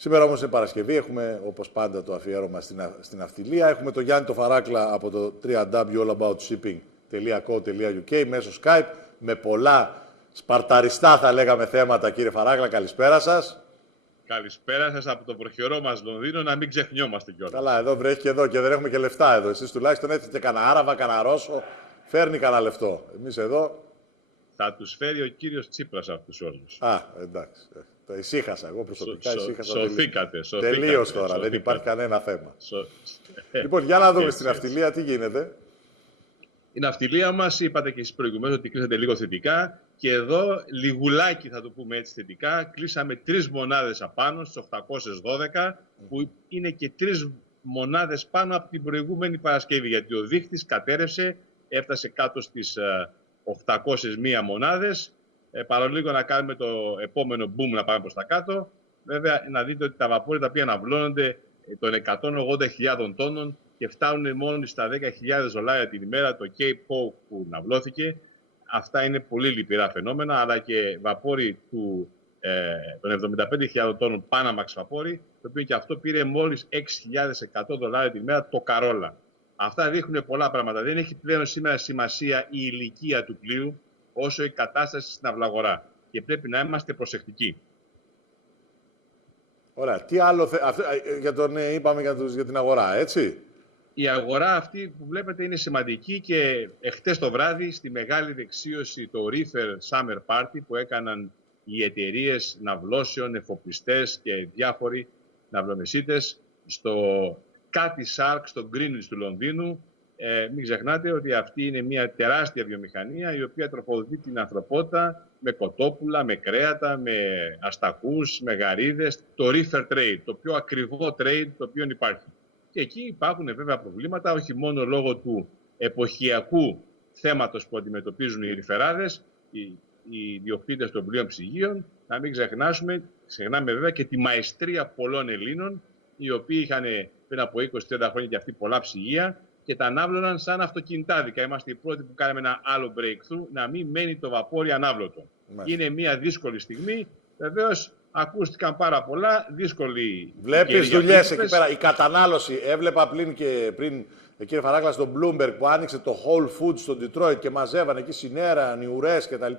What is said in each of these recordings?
Σήμερα όμως είναι Παρασκευή, έχουμε όπως πάντα το αφιέρωμα στην ναυτιλία. Έχουμε τον Γιάννη το Φαράκλα από το www.allaboutshipping.co.uk μέσω Skype με πολλά σπαρταριστά θα λέγαμε θέματα. Κύριε Φαράκλα, καλησπέρα σας. Καλησπέρα σας από το προχειρό μας Λονδίνο, να μην ξεχνιόμαστε κιόλας. Καλά, εδώ βρέχει και εδώ και δεν έχουμε και λεφτά εδώ. Εσείς τουλάχιστον έχετε και κανένα Άραβα, κανένα Ρώσο, φέρνει κανένα λεφτό. Εμείς εδώ... Θα τους φέρει ο κύριος Τσίπρας από τους όλους. Α, εντάξει. Το ησύχασα. Εγώ προσωπικά ησύχασα. Σωθήκατε. Τελείως τώρα. Δεν υπάρχει κανένα θέμα. Λοιπόν, για να δούμε στην ναυτιλία τι γίνεται. Η ναυτιλία μας, είπατε και εσείς προηγουμένως ότι κλείσατε λίγο θετικά. Και εδώ, λιγουλάκι θα το πούμε έτσι θετικά, κλείσαμε 3 μονάδες απάνω στις 812, που είναι και 3 μονάδες πάνω από την προηγούμενη Παρασκευή. Γιατί ο δείχτης κατέρευσε, έφτασε κάτω στις 801 μονάδες. Παρολίγο να κάνουμε το επόμενο boom να πάμε προς τα κάτω. Βέβαια, να δείτε ότι τα βαπόρια τα οποία αναβλώνονται των 180.000 τόνων και φτάνουν μόνο στα $10.000 την ημέρα, το Cape Hope που ναυλώθηκε. Αυτά είναι πολύ λυπηρά φαινόμενα, αλλά και βαπόρι των 75.000 τόνων Panamax βαπόρι, το οποίο και αυτό πήρε μόλις $6.100 την ημέρα το Καρόλα. Αυτά δείχνουν πολλά πράγματα. Δεν έχει πλέον σήμερα σημασία η ηλικία του πλοίου, όσο η κατάσταση στην αυλαγορά. Και πρέπει να είμαστε προσεκτικοί. Ωραία. Τι άλλο είπαμε για την αγορά, έτσι. Η αγορά αυτή που βλέπετε είναι σημαντική και εχθές το βράδυ στη μεγάλη δεξίωση το Reefer Summer Party που έκαναν οι εταιρείες ναυλώσεων, εφοπλιστές και διάφοροι ναυλομεσίτες στο Cathay Shark, στο Greenwich του Λονδίνου. Μην ξεχνάτε ότι αυτή είναι μια τεράστια βιομηχανία η οποία τροφοδοτεί την ανθρωπότητα με κοτόπουλα, με κρέατα, με αστακούς, με γαρίδες. Το Reefer Trade, το πιο ακριβό trade το οποίο υπάρχει. Και εκεί υπάρχουν βέβαια προβλήματα, όχι μόνο λόγω του εποχιακού θέματος που αντιμετωπίζουν οι ρηφεράδες, οι ιδιοκτήτες των πλοίων ψυγείων. Να μην ξεχνάμε βέβαια και τη μαεστρία πολλών Ελλήνων, οι οποίοι είχαν πριν από 20-30 χρόνια και αυτοί πολλά ψυγεία και τα ανάβλωναν σαν αυτοκινητάδικα. Είμαστε οι πρώτοι που κάναμε ένα άλλο breakthrough, να μην μένει το βαπόρι ανάβλωτο. Είναι μια δύσκολη στιγμή. Βεβαίως, ακούστηκαν πάρα πολλά, δύσκολη. Βλέπεις δουλειές εκεί πέρα. Η κατανάλωση, έβλεπα πριν κύριε Φαράκλα, στο Bloomberg που άνοιξε το Whole Foods στο Detroit και μαζεύανε εκεί συνέρα, νιουρές κτλ.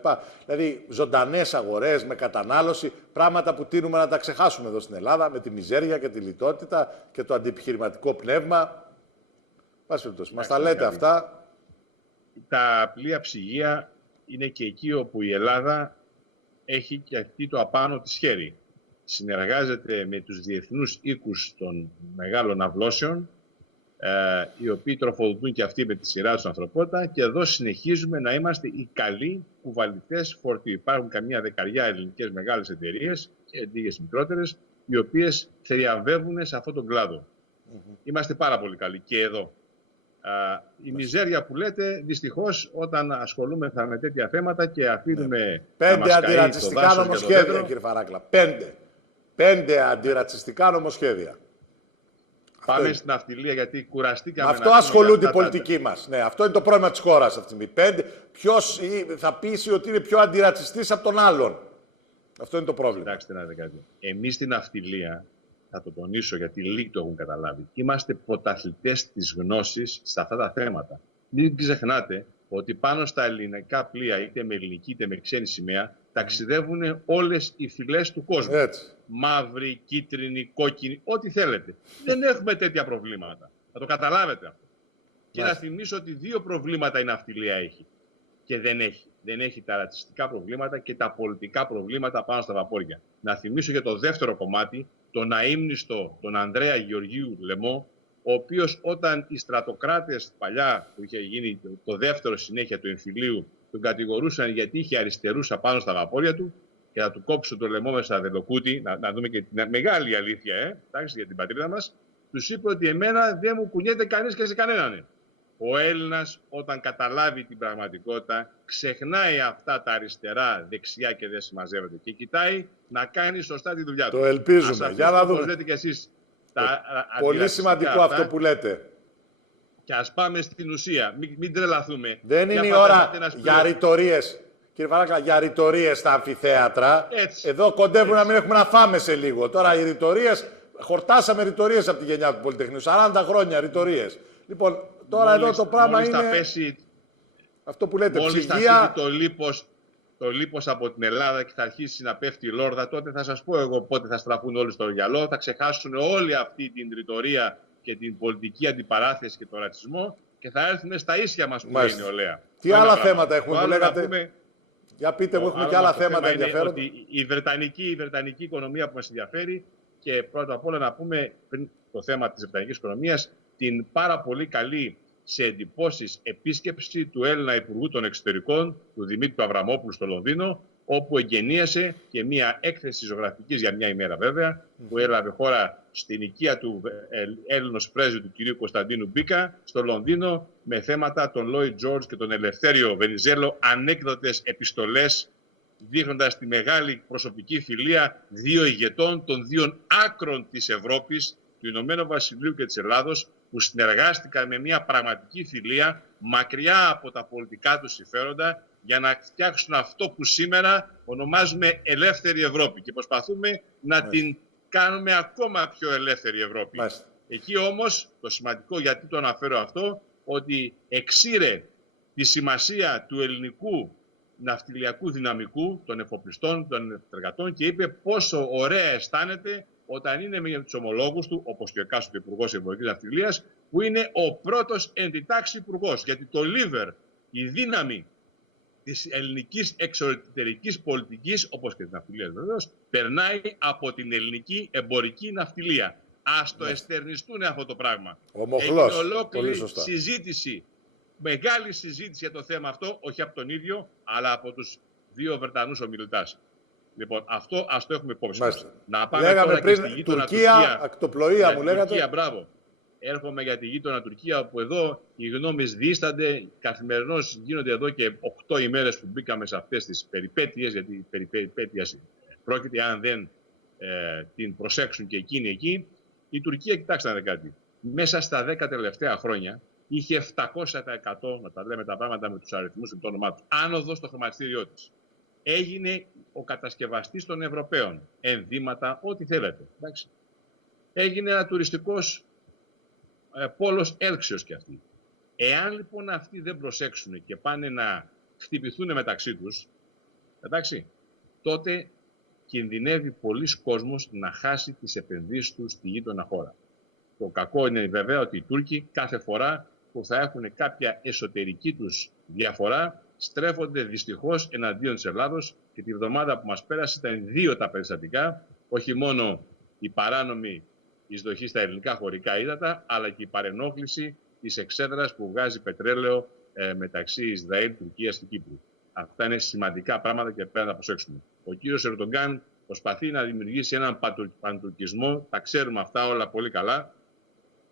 Δηλαδή ζωντανές αγορές με κατανάλωση, πράγματα που τείνουμε να τα ξεχάσουμε εδώ στην Ελλάδα με τη μιζέρια και τη λιτότητα και το αντιεπιχειρηματικό πνεύμα. Πάση περιπτώσει, μας τα λέτε αυτά. Τα πλοία ψυγεία είναι και εκεί όπου η Ελλάδα έχει και αυτή το απάνω της χέρι. Συνεργάζεται με τους διεθνούς οίκους των μεγάλων ναυλώσεων, οι οποίοι τροφοδοτούν και αυτοί με τη σειρά τους ανθρωπότητα και εδώ συνεχίζουμε να είμαστε οι καλοί κουβαλητές φορτίου. Υπάρχουν καμιά δεκαριά ελληνικές μεγάλες εταιρείες και λίγες μικρότερες, οι οποίες θριαμβεύουν σε αυτόν τον κλάδο. Είμαστε πάρα πολύ καλοί και εδώ. Η μιζέρια που λέτε, δυστυχώς, όταν ασχολούμεθα με τέτοια θέματα και αφήνουμε 5 αντιρατσιστικά νομοσχέδια, κύριε Φαράκλα. 5 αντιρατσιστικά νομοσχέδια. Πάμε στην ναυτιλία γιατί κουραστήκαμε. Με αυτό ασχολούνται οι πολιτικοί μας. Ναι, αυτό είναι το πρόβλημα της χώρας αυτή τη στιγμή. Ποιος θα πείσει ότι είναι πιο αντιρατσιστής από τον άλλον. Αυτό είναι το πρόβλημα. Κοιτάξτε να δείτε κάτι. Εμείς στην ναυτιλία, θα το τονίσω γιατί λίγοι το έχουν καταλάβει, είμαστε πρωταθλητές της γνώσης σε αυτά τα θέματα. Μην ξεχνάτε ότι πάνω στα ελληνικά πλοία, είτε με ελληνική είτε με ξένη σημαία, ταξιδεύουν όλες οι φυλές του κόσμου. Έτσι. Μαύρη, κίτρινη, κόκκινη, ό,τι θέλετε. Δεν έχουμε τέτοια προβλήματα. Θα το καταλάβετε αυτό. Και να θυμίσω ότι 2 προβλήματα η ναυτιλία έχει. Και δεν έχει. Δεν έχει τα ρατσιστικά προβλήματα και τα πολιτικά προβλήματα πάνω στα βαπόρια. Να θυμίσω για το δεύτερο κομμάτι, τον αείμνηστο, τον Ανδρέα Γεωργίου Λεμό, ο οποίος όταν οι στρατοκράτες παλιά, που είχε γίνει το δεύτερο συνέχεια του εμφυλίου, τον κατηγορούσαν γιατί είχε αριστερούς απάνω στα βαπόρια του και θα του κόψουν το λαιμό με στα δελοκούτι, να δούμε και την μεγάλη αλήθεια, εντάξει, για την πατρίδα μας, τους είπε ότι εμένα δεν μου κουνιέται κανείς και σε κανέναν. Ο Έλληνας όταν καταλάβει την πραγματικότητα ξεχνάει αυτά τα αριστερά, δεξιά και δεν συμμαζεύεται και κοιτάει να κάνει σωστά τη δουλειά του. Το ελπίζουμε. Για να δούμε. Λέτε κι εσείς, πολύ σημαντικό αυτό που λέτε. Και ας πάμε στην ουσία. Μην τρελαθούμε. Δεν είναι η ώρα για ρητορίες. Κύριε Βαράκλα, για ρητορίες στα αμφιθέατρα. Έτσι. Εδώ κοντεύουμε να μην έχουμε να φάμε σε λίγο. Τώρα οι ρητορίες, χορτάσαμε ρητορίες από τη γενιά του Πολυτεχνείου. 40 χρόνια ρητορίες. Λοιπόν, τώρα εδώ το πράγμα είναι. Αυτό που λέτε, μόλις ψυγεία. θα φύγει το λίπος από την Ελλάδα και θα αρχίσει να πέφτει η λόρδα, τότε θα σας πω εγώ πότε θα στραφούν όλοι στο γυαλό, θα ξεχάσουν όλη αυτή την ρητορία και την πολιτική αντιπαράθεση και τον ρατσισμό και θα έρθουν στα ίσια μας που είναι η νεολαία. Τι άλλα θέματα έχουμε που λέγατε? Για πείτε μου, έχουμε και άλλα θέματα ενδιαφέροντα. Ότι η βρετανική οικονομία που μας ενδιαφέρει και πρώτα απ' όλα να πούμε πριν το θέμα της βρετανικής οικονομίας την πάρα πολύ καλή σε εντυπώσεις επίσκεψη του Έλληνα Υπουργού των Εξωτερικών, του Δημήτρου Αβραμόπουλου στο Λονδίνο, όπου εγκαινίασε και μία έκθεση ζωγραφικής για μια ημέρα βέβαια, που έλαβε χώρα στην οικία του Έλληνος πρέσβη του κ. Κωνσταντίνου Μπίκα, στο Λονδίνο, με θέματα τον Λόιτ Τζόρτζ και τον Ελευθέριο Βενιζέλο, ανέκδοτες επιστολές, δείχνοντας τη μεγάλη προσωπική φιλία δύο ηγετών των δύο άκρων της Ευρώπης, του Ηνωμένου Βασιλείου και της Ελλάδος, που συνεργάστηκαν με μια πραγματική φιλία μακριά από τα πολιτικά τους συμφέροντα για να φτιάξουν αυτό που σήμερα ονομάζουμε ελεύθερη Ευρώπη και προσπαθούμε να την κάνουμε ακόμα πιο ελεύθερη Ευρώπη. Εκεί όμως το σημαντικό, γιατί το αναφέρω αυτό, ότι εξήρε τη σημασία του ελληνικού ναυτιλιακού δυναμικού, των εφοπλιστών, των εργατών και είπε πόσο ωραία αισθάνεται όταν είναι με τους ομολόγους του, όπως και ο εκάστοτε Υπουργός Εμπορικής Ναυτιλίας, που είναι ο πρώτος εν τη τάξη υπουργός. Γιατί το lever, η δύναμη της ελληνικής εξωτερικής πολιτικής, όπως και της ναυτιλίας βεβαίως, περνάει από την ελληνική εμπορική ναυτιλία. Ας το εστερνιστούν αυτό το πράγμα. Ομοχλός. Έχει ολόκληρη συζήτηση, μεγάλη συζήτηση για το θέμα αυτό, όχι από τον ίδιο, αλλά από τους δύο Βρετανούς ομιλητάς. Λοιπόν, αυτό ας το έχουμε υπόψη μας. Να πάμε λέγαμε τώρα πριν, και στη γείτονα Τουρκία, ακτοπλοεία μου λέγατε. Τουρκία, μπράβο. Έρχομαι για τη γείτονα Τουρκία, όπου εδώ οι γνώμες διήστανται. Καθημερινώς γίνονται εδώ και 8 ημέρες που μπήκαμε σε αυτές τις περιπέτειες, γιατί η περιπέτεια πρόκειται αν δεν την προσέξουν και εκείνοι εκεί. Η Τουρκία, κοιτάξτε να δείτε κάτι. Μέσα στα 10 τελευταία χρόνια είχε 700%, να τα λέμε τα πράγματα με τους αριθμούς και το όνομά του, άνοδο στο χρηματιστήριό της. Έγινε ο κατασκευαστής των Ευρωπαίων. Ενδύματα, ό,τι θέλετε. Εντάξει. Έγινε ένα τουριστικός πόλος έλξιος κι αυτοί. Εάν λοιπόν αυτοί δεν προσέξουν και πάνε να χτυπηθούν μεταξύ τους, εντάξει, τότε κινδυνεύει πολλοί κόσμος να χάσει τις επενδύσεις του στη γείτονα χώρα. Το κακό είναι βέβαια ότι οι Τούρκοι κάθε φορά που θα έχουν κάποια εσωτερική τους διαφορά στρέφονται δυστυχώς εναντίον της Ελλάδος και τη βδομάδα που μας πέρασε ήταν 2 τα περιστατικά, όχι μόνο η παράνομη εισδοχή στα ελληνικά χωρικά ύδατα, αλλά και η παρενόχληση της εξέδρας που βγάζει πετρέλαιο μεταξύ Ισραήλ, Τουρκίας και Κύπρου. Αυτά είναι σημαντικά πράγματα και πρέπει να τα προσέξουμε. Ο κύριος Ερντογκάν προσπαθεί να δημιουργήσει έναν παντουρκισμό, τα ξέρουμε αυτά όλα πολύ καλά.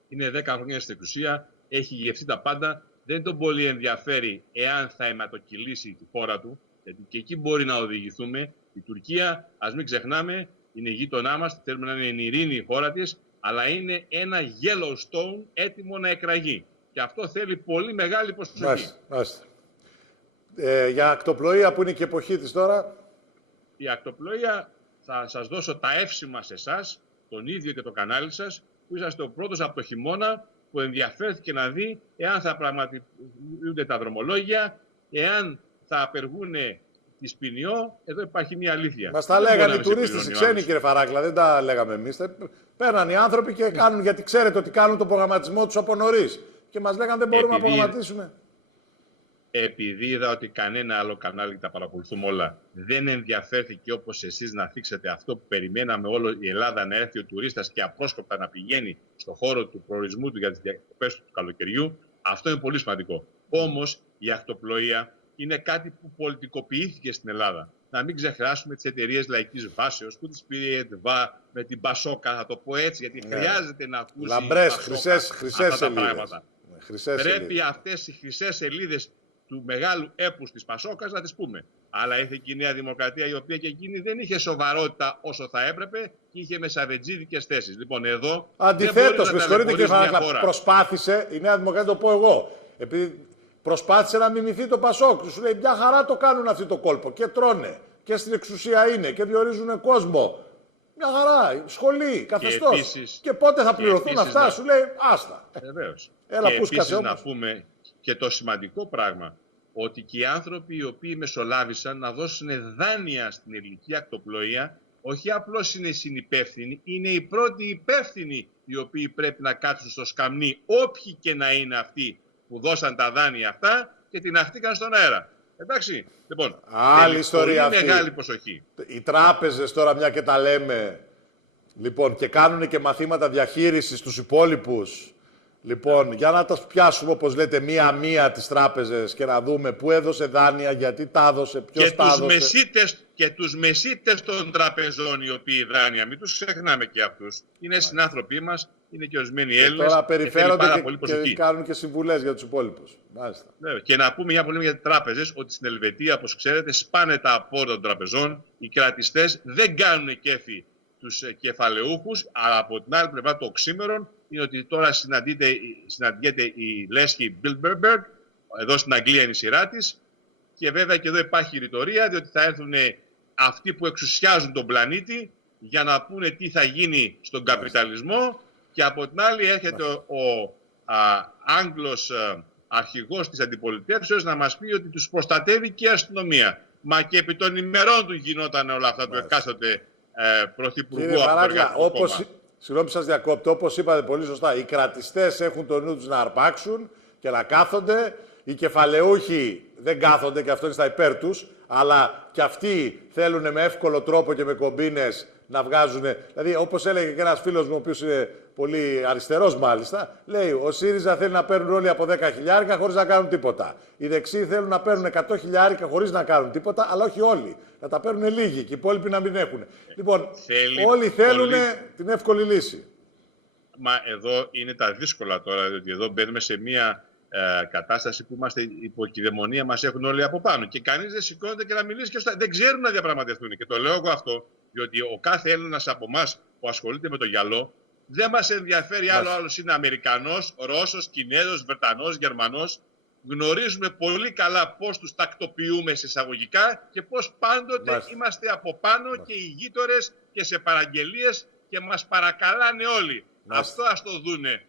Είναι 10 χρόνια στην εξουσία, έχει γευτεί τα πάντα. Δεν τον πολύ ενδιαφέρει εάν θα αιματοκυλήσει τη χώρα του, γιατί και εκεί μπορεί να οδηγηθούμε. Η Τουρκία, ας μην ξεχνάμε, είναι γείτονά μας, θέλουμε να είναι η ειρήνη η χώρα της, αλλά είναι ένα Yellowstone έτοιμο να εκραγεί. Και αυτό θέλει πολύ μεγάλη προσοχή. Για ακτοπλοεία που είναι και εποχή της τώρα. Η ακτοπλοεία θα σας δώσω τα εύσημα σε εσάς, τον ίδιο και το κανάλι σας, που είσαστε ο πρώτος από το χειμώνα που ενδιαφέρθηκε να δει εάν θα πραγματοποιούνται τα δρομολόγια, εάν θα απεργούν τη Σπηνιό. Εδώ υπάρχει μια αλήθεια. Μας τα λέγανε οι τουρίστες, οι ξένοι, κύριε Φαράκλα, δεν τα λέγαμε εμείς. Παίρναν οι άνθρωποι και κάνουν, γιατί ξέρετε ότι κάνουν τον προγραμματισμό τους από νωρίς. Και μας λέγανε δεν μπορούμε να προγραμματίσουμε. Επειδή είδα ότι κανένα άλλο κανάλι τα παρακολουθούμε όλα, δεν ενδιαφέρθηκε όπως εσείς να θίξετε αυτό που περιμέναμε όλο η Ελλάδα, να έρθει ο τουρίστας και απρόσκοπτα να πηγαίνει στο χώρο του προορισμού του για τις διακοπές του καλοκαιριού. Αυτό είναι πολύ σημαντικό. Όμως η ακτοπλοεία είναι κάτι που πολιτικοποιήθηκε στην Ελλάδα. Να μην ξεχάσουμε τις εταιρείες λαϊκής βάσεως που τις πήρε η ΕΔΒΑ με την Πασόκα, θα το πω έτσι, γιατί χρειάζεται να ακούσει λαμπρές, χρυσές τα πράγματα. Πρέπει αυτές οι χρυσές σελίδες του μεγάλου έπους της Πασόκας να τις πούμε. Αλλά ήρθε και η Νέα Δημοκρατία, η οποία και εκείνη δεν είχε σοβαρότητα όσο θα έπρεπε και είχε μεσαβετζίδικες θέσεις. Λοιπόν, εδώ. Αντιθέτως, με συγχωρείτε κύριε Φαράκλα, προσπάθησε η Νέα Δημοκρατία, το πω εγώ, επειδή Προσπάθησε να μιμηθεί το Πασόκ. Σου λέει μια χαρά το κάνουν αυτό το κόλπο. Και τρώνε. Και στην εξουσία είναι. Και διορίζουν κόσμο. Μια χαρά. Σχολή. Καθεστώς. Και πότε θα πληρωθούν αυτά. Σου λέει άστα. Βεβαίως. Έλα, και επίσης να πούμε και το σημαντικό πράγμα. Ότι και οι άνθρωποι οι οποίοι μεσολάβησαν να δώσουν δάνεια στην ελληνική ακτοπλοεία, όχι απλώς είναι συνυπεύθυνοι, είναι οι πρώτοι υπεύθυνοι οι οποίοι πρέπει να κάτσουν στο σκαμνί, όποιοι και να είναι αυτοί που δώσαν τα δάνεια αυτά και την αχτήκαν στον αέρα. Εντάξει, λοιπόν, άλλη ιστορία πολύ αυτή. Μεγάλη προσοχή. Οι τράπεζες τώρα, μια και τα λέμε, λοιπόν, και κάνουν και μαθήματα διαχείρισης στους υπόλοιπους. Λοιπόν, για να τα πιάσουμε, όπως λέτε, μία-μία τις τράπεζες και να δούμε πού έδωσε δάνεια, γιατί τα έδωσε, ποιος τα έδωσε. Και τους μεσίτες των τραπεζών οι οποίοι δάνεια, μην τους ξεχνάμε και αυτούς. Είναι συνάνθρωποι μας, είναι και ορισμένοι Έλληνες. Τώρα περιφέρονται και κάνουν και συμβουλές για τους υπόλοιπους. Μάλιστα. Και να πούμε μια πολύ για τις τράπεζες, ότι στην Ελβετία, όπως ξέρετε, σπάνε τα απόρρια των τραπεζών. Οι κρατιστές δεν κάνουν κέφι τους κεφαλαιούχους, αλλά από την άλλη πλευρά το οξύμερον είναι ότι τώρα συναντιέται η Λέσχη Bilderberg, εδώ στην Αγγλία είναι η σειρά της, και βέβαια και εδώ υπάρχει ρητορία, διότι θα έρθουν αυτοί που εξουσιάζουν τον πλανήτη για να πούνε τι θα γίνει στον καπιταλισμό, και από την άλλη έρχεται ο Άγγλος αρχηγός της αντιπολιτεύσεως να μας πει ότι τους προστατεύει και η αστυνομία. Μα και επί των ημερών του γινόταν όλα αυτά του εκάστοτε πρωθυπουργού από το Εργατικό Κόμμα. Συγγνώμη σας διακόπτω, όπως είπατε πολύ σωστά, οι κρατιστές έχουν το νου τους να αρπάξουν και να κάθονται. Οι κεφαλαιούχοι δεν κάθονται και αυτό είναι στα υπέρ τους, αλλά και αυτοί θέλουν με εύκολο τρόπο και με κομπίνες να βγάζουν. Δηλαδή, όπως έλεγε και ένας φίλος μου, ο οποίος είναι πολύ αριστερός μάλιστα, λέει: ο ΣΥΡΙΖΑ θέλει να παίρνουν όλοι από 10.000 χωρίς να κάνουν τίποτα. Οι δεξιοί θέλουν να παίρνουν 100.000 χωρίς να κάνουν τίποτα, αλλά όχι όλοι. Να τα παίρνουν λίγοι και οι υπόλοιποι να μην έχουν. Λοιπόν, όλοι θέλουν την εύκολη λύση. Μα εδώ είναι τα δύσκολα τώρα, διότι εδώ μπαίνουμε σε μια κατάσταση που είμαστε υπό κυδαιμονία, μας έχουν όλοι από πάνω. Και κανείς δεν σηκώνεται και να μιλήσει και δεν ξέρουν να διαπραγματευτούν. Και το λέω εγώ αυτό, διότι ο κάθε Έλληνας από εμάς που ασχολείται με το γυαλό, δεν μας ενδιαφέρει άλλος είναι Αμερικανός, Ρώσος, Κινέζος, Βρετανός, Γερμανός. Γνωρίζουμε πολύ καλά πώς τους τακτοποιούμε σε εισαγωγικά και πώς πάντοτε είμαστε από πάνω και οι γείτονες και σε παραγγελίες και μας παρακαλάνε όλοι. Αυτό ας το δούνε.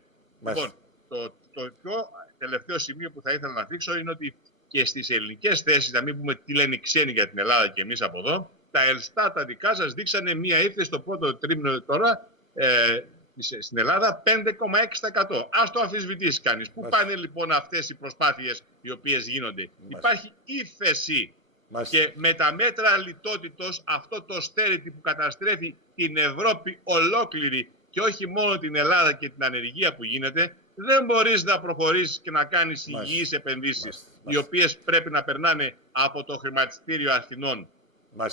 Λοιπόν, το πιο τελευταίο σημείο που θα ήθελα να δείξω είναι ότι και στις ελληνικές θέσεις, να μην πούμε τι λένε οι ξένοι για την Ελλάδα και εμείς από εδώ, τα Ελστά τα δικά σας δείξανε μία ύφεση στο πρώτο τρίμηνο τώρα στην Ελλάδα 5,6%. Ας το αμφισβητήσει κανείς. Πού πάνε λοιπόν αυτές οι προσπάθειες οι οποίες γίνονται? Υπάρχει ύφεση. Και με τα μέτρα λιτότητος, αυτό το austerity που καταστρέφει την Ευρώπη ολόκληρη και όχι μόνο την Ελλάδα και την ανεργία που γίνεται, δεν μπορείς να προχωρήσεις και να κάνεις υγιείς επενδύσεις, οι οποίες πρέπει να περνάνε από το χρηματιστήριο Αθηνών.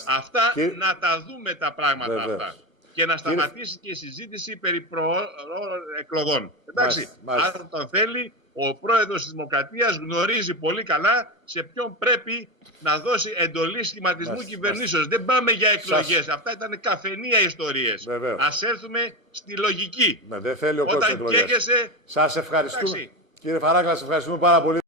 Αυτά να τα δούμε τα πράγματα αυτά. Και να σταματήσει και η συζήτηση περί εκλογών. Εντάξει, αν τον θέλει, ο πρόεδρος της Δημοκρατίας γνωρίζει πολύ καλά σε ποιον πρέπει να δώσει εντολή σχηματισμού κυβερνήσεως. Δεν πάμε για εκλογές. Αυτά ήταν καφενεία ιστορίες. Ας έρθουμε στη λογική. Δεν θέλει ο κόσμος εκλογές. Καίγεσαι... Σας ευχαριστούμε. Κύριε Φαράγκλα, σας ευχαριστούμε πάρα πολύ.